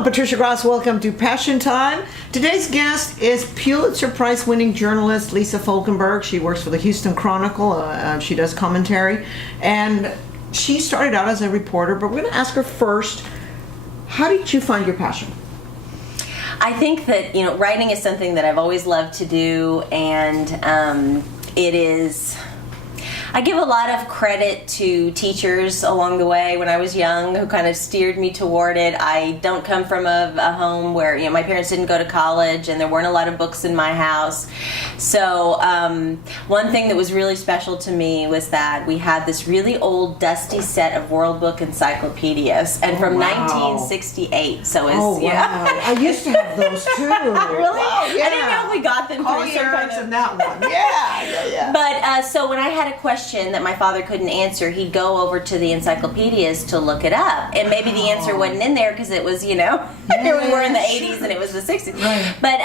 I'm Patricia Gras. Welcome to Passion Time. Today's guest is Pulitzer Prize winning journalist Lisa Falkenberg. She works for the Houston Chronicle. She does commentary. And she started out as a reporter, but we're going to ask her first, how did you find your passion? I think that, writing is something that I've always loved to do, and it is... I give a lot of credit to teachers along the way when I was young who kind of steered me toward it. I don't come from a home where, my parents didn't go to college and there weren't a lot of books in my house. So one thing that was really special to me was that we had this really old dusty set of World Book encyclopedias, and from 1968. So it's, wow. I used to have those too. Really? Wow, yeah. I didn't know if we got them through some kind of... and that one. Yeah. But so when I had a question that my father couldn't answer, he'd go over to the encyclopedias to look it up, and maybe the answer wasn't in there because it was, here we were in the 80s and it was the 60s. Right. But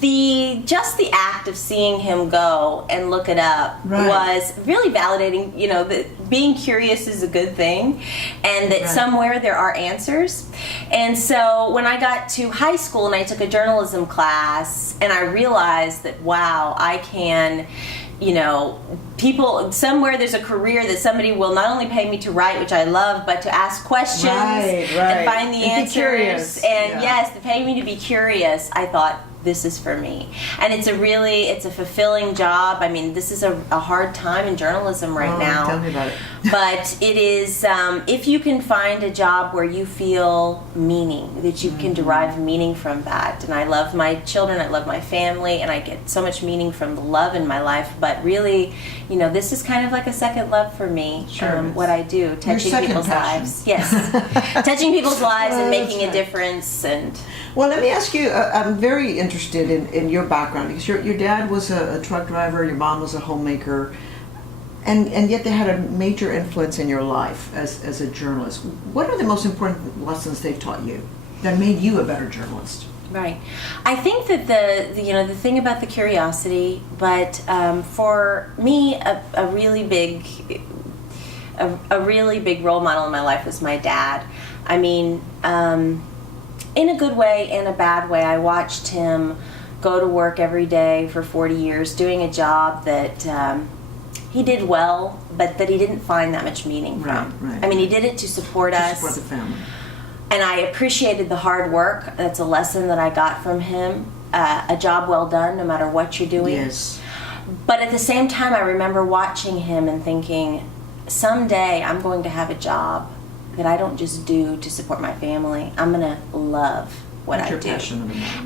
the act of seeing him go and look it up was really validating. That being curious is a good thing, and that somewhere there are answers. And so when I got to high school and I took a journalism class, and I realized that I can. People, somewhere there's a career that somebody will not only pay me to write, which I love, but to ask questions and find the answers. And yes, to pay me to be curious, I thought, this is for me. And it's a fulfilling job. I mean, this is a hard time in journalism right now. Tell me about it. But it is, if you can find a job where you feel meaning, that you can derive meaning from that. And I love my children, I love my family, and I get so much meaning from the love in my life. But really, this is kind of like a second love for me. Sure. What I do, touching people's lives. Yes. Touching people's lives and making a difference. And well, let me ask you, I'm very interested in your background, because your dad was a truck driver, your mom was a homemaker, and yet they had a major influence in your life as a journalist. What are the most important lessons they've taught you that made you a better journalist? Right. I think that the thing about the curiosity, but for me, a really big role model in my life was my dad. I mean, in a good way and a bad way, I watched him go to work every day for 40 years doing a job that he did well, but that he didn't find that much meaning from. Right. I mean, he did it to support us. To support the family. And I appreciated the hard work. That's a lesson that I got from him. A job well done, no matter what you're doing. Yes. But at the same time, I remember watching him and thinking, someday I'm going to have a job that I don't just do to support my family. I'm going to love what I do.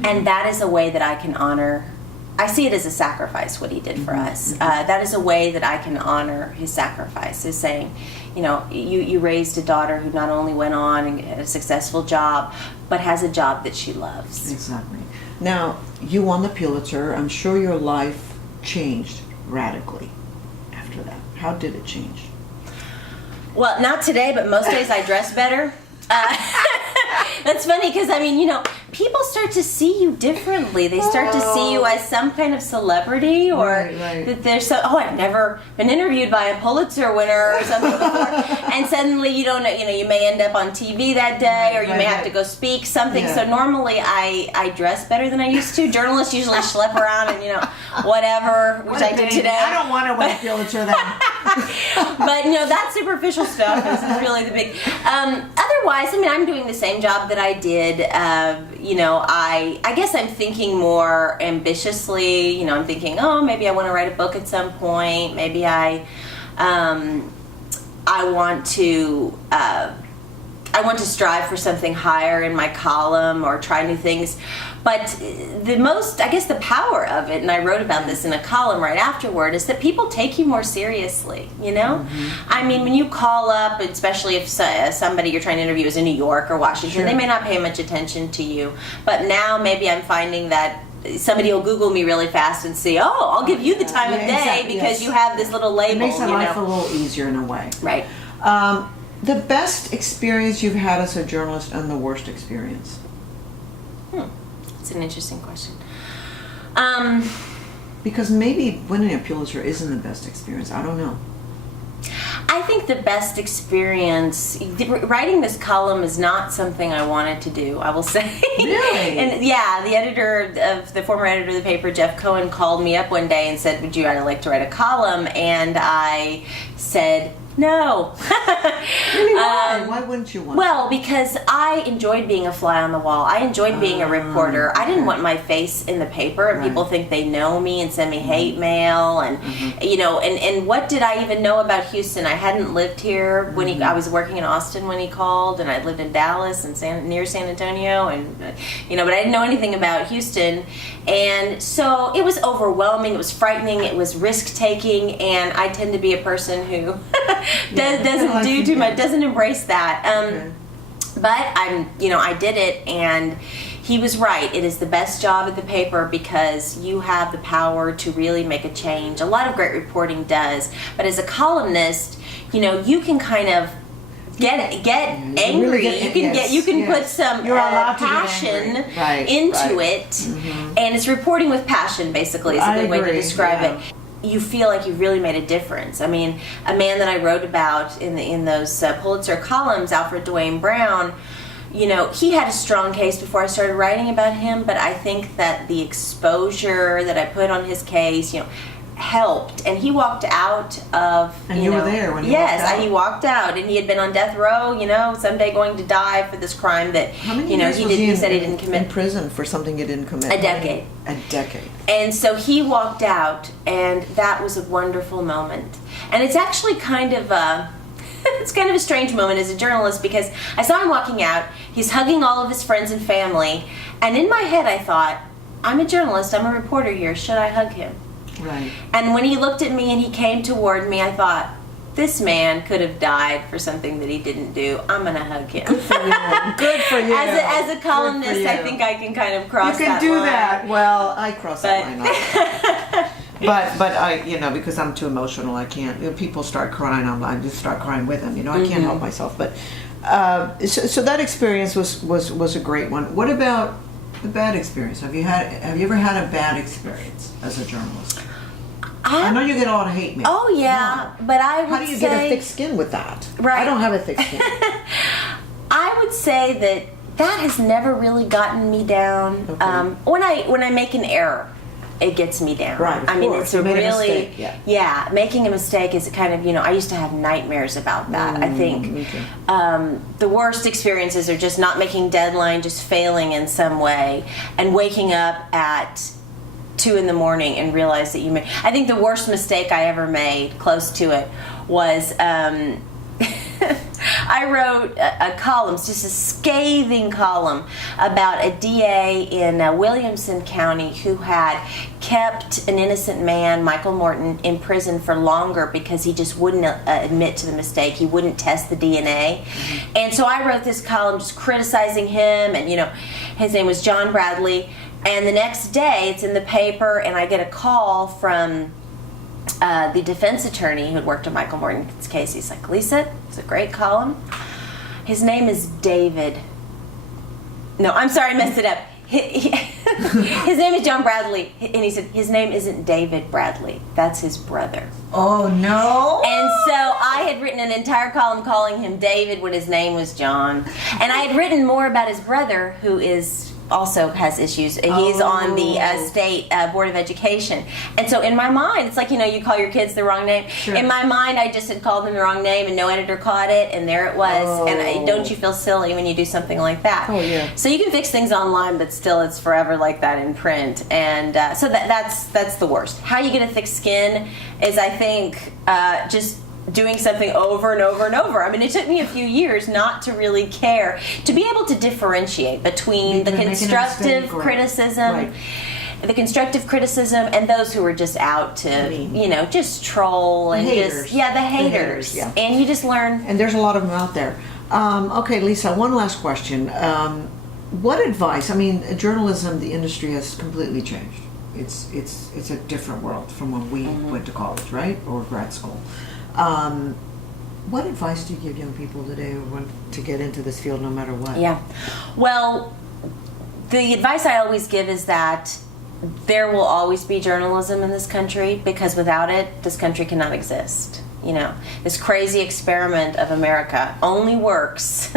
And that is a way that I can honor. I see it as a sacrifice, what he did for us. That is a way that I can honor his sacrifice, is saying, you raised a daughter who not only went on and had a successful job, but has a job that she loves. Exactly. Now, you won the Pulitzer. I'm sure your life changed radically after that. How did it change? Well, not today, but most days I dress better. That's funny because, people start to see you differently. They start to see you as some kind of celebrity, or that there's I've never been interviewed by a Pulitzer winner or something before. And suddenly you don't know, you may end up on TV that day, or you may have to go speak something. Yeah. So normally I dress better than I used to. Journalists usually schlep around and, whatever, which I did today. I don't want to win a Pulitzer then. But, that superficial stuff is really the big... otherwise, I'm doing the same job that I did. I guess I'm thinking more ambitiously. I'm thinking, maybe I want to write a book at some point. Maybe I want to strive for something higher in my column or try new things. But the power of it, and I wrote about this in a column right afterward, is that people take you more seriously, when you call up, especially if somebody you're trying to interview is in New York or Washington, they may not pay much attention to you. But now maybe I'm finding that somebody will Google me really fast and see, I'll give you the time of day because you have this little label. It makes my life a little easier in a way. Right. The best experience you've had as a journalist and the worst experience? That's an interesting question. Because maybe winning a Pulitzer isn't the best experience. I don't know. I think the best experience, writing this column is not something I wanted to do, I will say. Really? And yeah, the former editor of the paper, Jeff Cohen, called me up one day and said, would you like to write a column? And I said, no. Really, why? Why wouldn't you want Well, because I enjoyed being a fly on the wall. I enjoyed being a reporter. I didn't want my face in the paper and people think they know me and send me hate mail and and what did I even know about Houston? I hadn't lived here when I was working in Austin when he called, and I lived in Dallas and near San Antonio, and but I didn't know anything about Houston, and so it was overwhelming. It was frightening. It was risk taking, and I tend to be a person who doesn't do too much, doesn't embrace that. But I did it, and he was right. It is the best job at the paper because you have the power to really make a change. A lot of great reporting does, but as a columnist, you can kind of get angry. You can put some passion into it, and it's reporting with passion. Basically, is a good way to describe it. You feel like you really made a difference. I mean, a man that I wrote about in those Pulitzer columns, Alfred Dwayne Brown, he had a strong case before I started writing about him, but I think that the exposure that I put on his case, helped, and he walked out of. And you were there when he walked out? Yes, he walked out, and he had been on death row. Someday going to die for this crime that How many years was he said he didn't commit. In prison for something he didn't commit. A decade. A decade. And so he walked out, and that was a wonderful moment. And it's actually kind of a strange moment as a journalist, because I saw him walking out. He's hugging all of his friends and family, and in my head I thought, I'm a journalist. I'm a reporter here. Should I hug him? Right. And when he looked at me and he came toward me, I thought, this man could have died for something that he didn't do. I'm going to hug him. Good for you. Good for you. As a columnist, I think I can kind of cross that line. You can do that. Well, I cross that line. But I, because I'm too emotional, I can't. People start crying, I just start crying with them. I can't help myself. But so that experience was a great one. What about the bad experience? Have you ever had a bad experience as a journalist? I know you get a lot of hate mail. Oh yeah, but I would say, how do you get a thick skin with that? Right. I don't have a thick skin. I would say that has never really gotten me down. Okay. When I make an error, it gets me down. Right. I mean, it's you made really a mistake, making a mistake is kind of I used to have nightmares about that. I think me too. The worst experiences are just not making deadline, just failing in some way, and waking up at 2 a.m. and realize that you made. I think the worst mistake I ever made, close to it, was I wrote a column, just a scathing column, about a DA in Williamson County who had kept an innocent man, Michael Morton, in prison for longer because he just wouldn't admit to the mistake. He wouldn't test the DNA. Mm-hmm. And so I wrote this column just criticizing him, and his name was John Bradley. And the next day, it's in the paper, and I get a call from the defense attorney who had worked on Michael Morton's case. He's like, Lisa, it's a great column. His name is David. No, I'm sorry, I messed it up. His name is John Bradley, and he said his name isn't David Bradley. That's his brother. Oh no! And so I had written an entire column calling him David when his name was John, and I had written more about his brother, who also has issues. He's on the state board of education, and so in my mind, it's like you call your kids the wrong name. Sure. In my mind, I just had called them the wrong name, and no editor caught it, and there it was. And don't you feel silly when you do something like that? Oh yeah. So you can fix things online, but still, it's forever like that in print, and so that's the worst. How you get a thick skin is, I think, just doing something over and over and over. I mean, it took me a few years not to really care, to be able to differentiate between the constructive criticism, the constructive criticism, and those who were just out to, just troll and haters. the haters. Yeah. And you just learn. And there's a lot of them out there. Okay, Lisa, one last question. What advice? I mean, journalism, the industry has completely changed. It's a different world from when we went to college, right, or grad school. What advice do you give young people today who want to get into this field no matter what? Yeah. Well, the advice I always give is that there will always be journalism in this country, because without it, this country cannot exist. This crazy experiment of America only works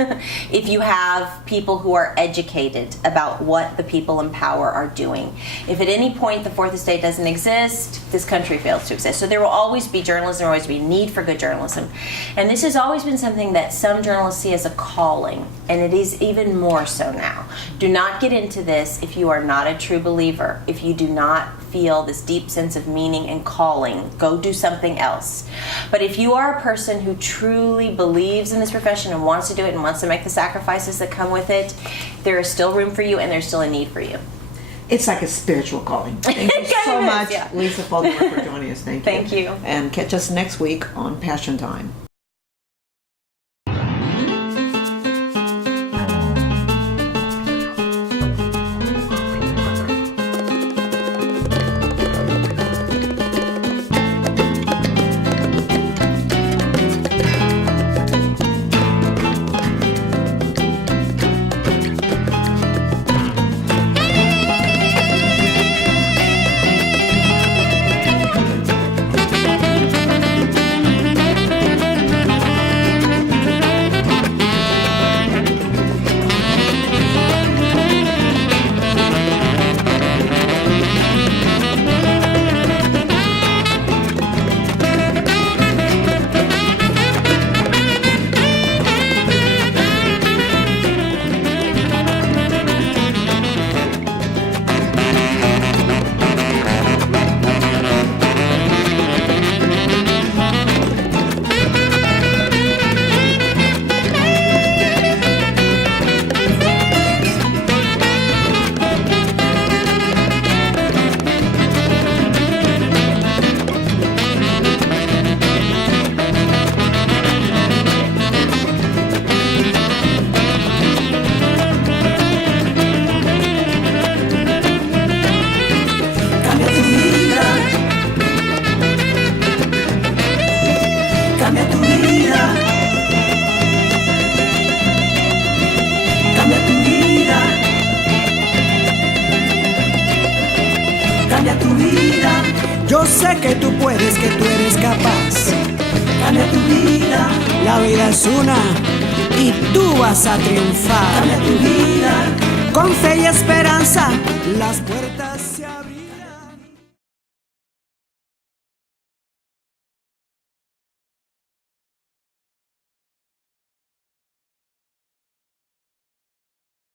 if you have people who are educated about what the people in power are doing. If at any point the fourth estate doesn't exist, this country fails to exist. So there will always be journalism, there will always be need for good journalism. And this has always been something that some journalists see as a calling, and it is even more so now. Do not get into this if you are not a true believer, if you do not feel this deep sense of meaning and calling. Go do something else. But if you are a person who truly believes in this profession and wants to do it and wants to make the sacrifices that come with it, there is still room for you and there's still a need for you. It's like a spiritual calling. Thank you so much, Lisa Falkenberg, for joining us. Thank you. Thank you. And catch us next week on Passion Time. Yo sé que tú puedes, que tú eres capaz. Cambia tu vida. La vida es una y tú vas a triunfar. Cambia tu vida. Con fe y esperanza, las puertas se abren.